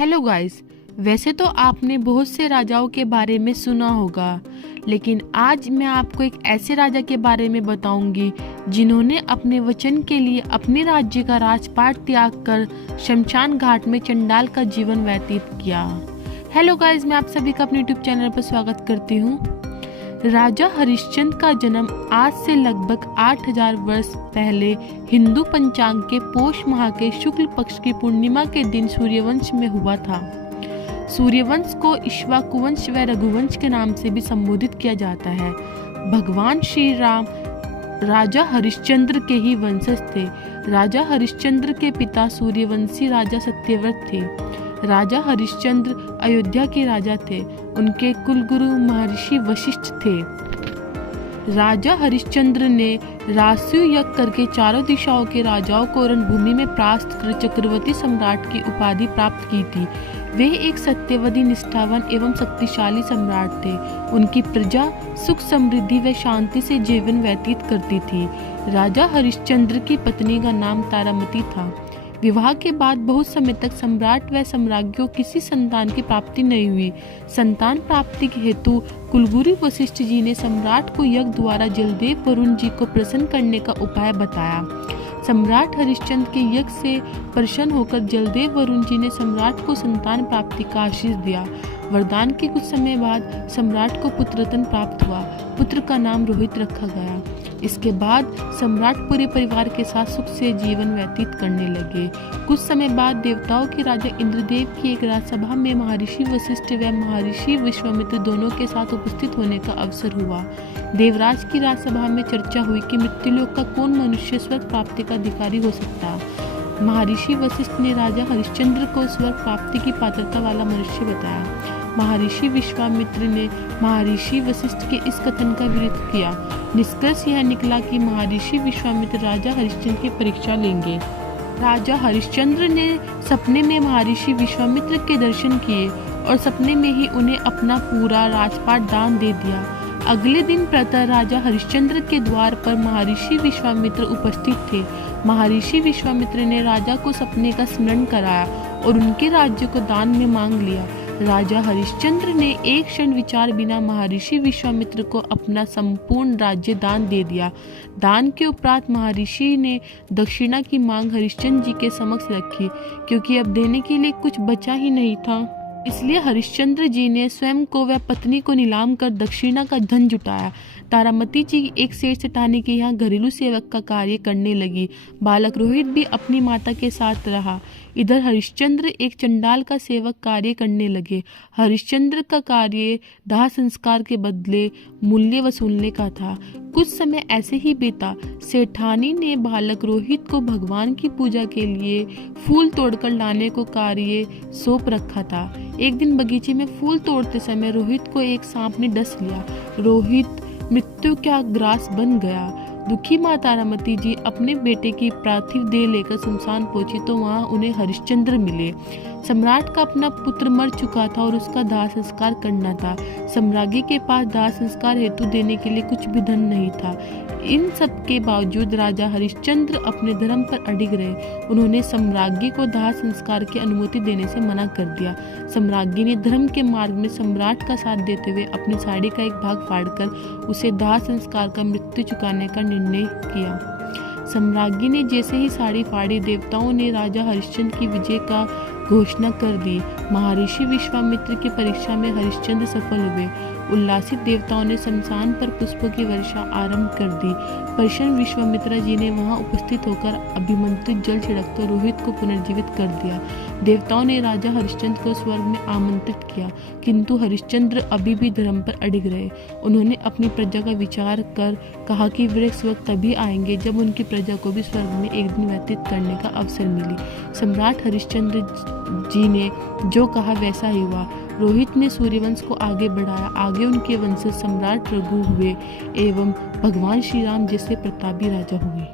Hello guys. वैसे तो आपने बहुत से राजाओं के बारे में सुना होगा, लेकिन आज मैं आपको एक ऐसे राजा के बारे में बताऊंगी जिन्होंने अपने वचन के लिए अपने राज्य का राजपाट त्याग कर शमशान घाट में चंडाल का जीवन व्यतीत किया। हेलो गाइस, मैं आप सभी का अपने यूट्यूब चैनल पर स्वागत करती हूँ। राजा हरिश्चंद्र का जन्म आज से लगभग 8000 वर्ष पहले हिंदू पंचांग के पोष माह के शुक्ल पक्ष की पूर्णिमा के दिन सूर्यवंश में हुआ था। सूर्यवंश को इक्ष्वाकुवंश व रघुवंश के नाम से भी संबोधित किया जाता है। भगवान श्री राम राजा हरिश्चंद्र के ही वंशज थे। राजा हरिश्चंद्र के पिता सूर्यवंशी राजा सत्यव्रत थे। राजा हरिश्चंद्र अयोध्या के राजा थे। उनके कुलगुरु महर्षि वशिष्ठ थे। राजा हरिश्चंद्र ने रासु यज्ञ करके चारों दिशाओं के राजाओं को रणभूमि में परास्त कर चक्रवर्ती सम्राट की उपाधि प्राप्त की थी। वे एक सत्यवादी, निष्ठावान एवं शक्तिशाली सम्राट थे। उनकी प्रजा सुख, समृद्धि व शांति से जीवन व्यतीत करती थी। राजा हरिश्चंद्र की पत्नी का नाम तारामती था। विवाह के बाद बहुत समय तक सम्राट व सम्राज्ञियों किसी संतान की प्राप्ति नहीं हुई। संतान प्राप्ति हेतु कुलगुरु वशिष्ठ जी ने सम्राट को यज्ञ द्वारा जलदेव वरुण जी को प्रसन्न करने का उपाय बताया। सम्राट हरिश्चंद्र के यज्ञ से प्रसन्न होकर जलदेव वरुण जी ने सम्राट को संतान प्राप्ति का आशीष दिया। वरदान के कुछ समय बाद सम्राट को पुत्र रत्न प्राप्त हुआ। पुत्र का नाम रोहित रखा गया। इसके बाद सम्राट पूरे परिवार के साथ सुख से जीवन व्यतीत करने लगे। कुछ समय बाद देवताओं के राजा इंद्रदेव की एक राजसभा में महर्षि वशिष्ठ व महर्षि विश्वामित्र दोनों के साथ उपस्थित होने का अवसर हुआ। देवराज की राजसभा में चर्चा हुई कि मृत्युलोक का कौन मनुष्य स्वर्ग प्राप्ति का अधिकारी हो सकता। महर्षि वशिष्ठ ने राजा हरिश्चंद्र को स्वर्ग प्राप्ति की पात्रता वाला मनुष्य बताया। महर्षि विश्वामित्र ने महर्षि वशिष्ठ के इस कथन का विरोध किया। निष्कर्ष यह निकला कि महर्षि विश्वामित्र राजा हरिश्चंद्र की परीक्षा लेंगे। राजा हरिश्चंद्र ने सपने में महर्षि विश्वामित्र के दर्शन किए और सपने में ही उन्हें अपना पूरा राजपाट दान दे दिया। अगले दिन प्रातः राजा हरिश्चंद्र के द्वार पर महर्षि विश्वामित्र उपस्थित थे। महर्षि विश्वामित्र ने राजा को सपने का स्मरण कराया और उनके राज्य को दान में मांग लिया। राजा हरिश्चंद्र ने एक क्षण विचार बिना महर्षि विश्वामित्र को अपना संपूर्ण राज्य दान दे दिया। दान के उपरांत महर्षि ने दक्षिणा की मांग हरिश्चंद्र जी के समक्ष रखी, क्योंकि अब देने के लिए कुछ बचा ही नहीं था। इसलिए हरिश्चंद्र जी ने स्वयं को व पत्नी को नीलाम कर दक्षिणा का धन जुटाया। तारामती जी एक सेठ सेठानी के यहाँ घरेलू सेवक का कार्य करने लगी। बालक रोहित भी अपनी माता के साथ रहा। इधर हरिश्चंद्र एक चंडाल का सेवक कार्य करने लगे। हरिश्चंद्र का कार्य दाह संस्कार के बदले मूल्य वसूलने का था। कुछ समय ऐसे ही बीता। सेठानी ने बालक रोहित को भगवान की पूजा के लिए फूल तोड़कर लाने को कार्य सौंप रखा था। एक दिन बगीचे में फूल तोड़ते समय रोहित को एक सांप ने डस लिया। रोहित मृत्यु का ग्रास बन गया। दुखी माँ तारामती जी अपने बेटे की पार्थिव देह लेकर शमशान पहुंची तो वहां उन्हें हरिश्चंद्र मिले। सम्राट का अपना पुत्र मर चुका था और उसका दाह संस्कार करना था। सम्राज्ञी के पास दाह संस्कार हेतु देने के लिए कुछ भी धन नहीं था। इन सब के बावजूद राजा हरिश्चंद्र अपने धर्म पर अडिग रहे। उन्होंने सम्राज्ञी को दाह संस्कार की अनुमति देने से मना कर दिया। सम्राज्ञी ने धर्म के मार्ग में सम्राट का साथ देते हुए अपनी साड़ी का एक भाग फाड़कर उसे दाह संस्कार का मृत्यु चुकाने का निर्णय किया। सम्राज्ञी ने जैसे ही साड़ी फाड़ी, देवताओं ने राजा हरिश्चंद्र की विजय का घोषणा कर दी। महर्षि विश्वामित्र की परीक्षा में हरिश्चंद्र सफल हुए। उल्लासित देवताओं ने शमशान पर पुष्पों की वर्षा आरंभ कर दी। प्रसन्न विश्वामित्रा जी ने वहां उपस्थित होकर अभिमंत्रित जल छिड़ककर रोहित को पुनर्जीवित कर दिया। देवताओं ने राजा हरिश्चंद्र को स्वर्ग में आमंत्रित किया, किंतु हरिश्चंद्र अभी भी धर्म पर अडिग रहे। उन्होंने अपनी प्रजा का विचार कर कहा कि वे स्वर्ग तभी आएंगे जब उनकी प्रजा को भी स्वर्ग में एक दिन व्यतीत करने का अवसर मिले। सम्राट हरिश्चंद्र जी ने जो कहा वैसा ही हुआ। रोहित ने सूर्यवंश को आगे बढ़ाया। आगे उनके वंशज सम्राट रघु हुए एवं भगवान श्री राम जैसे प्रतापी राजा हुए।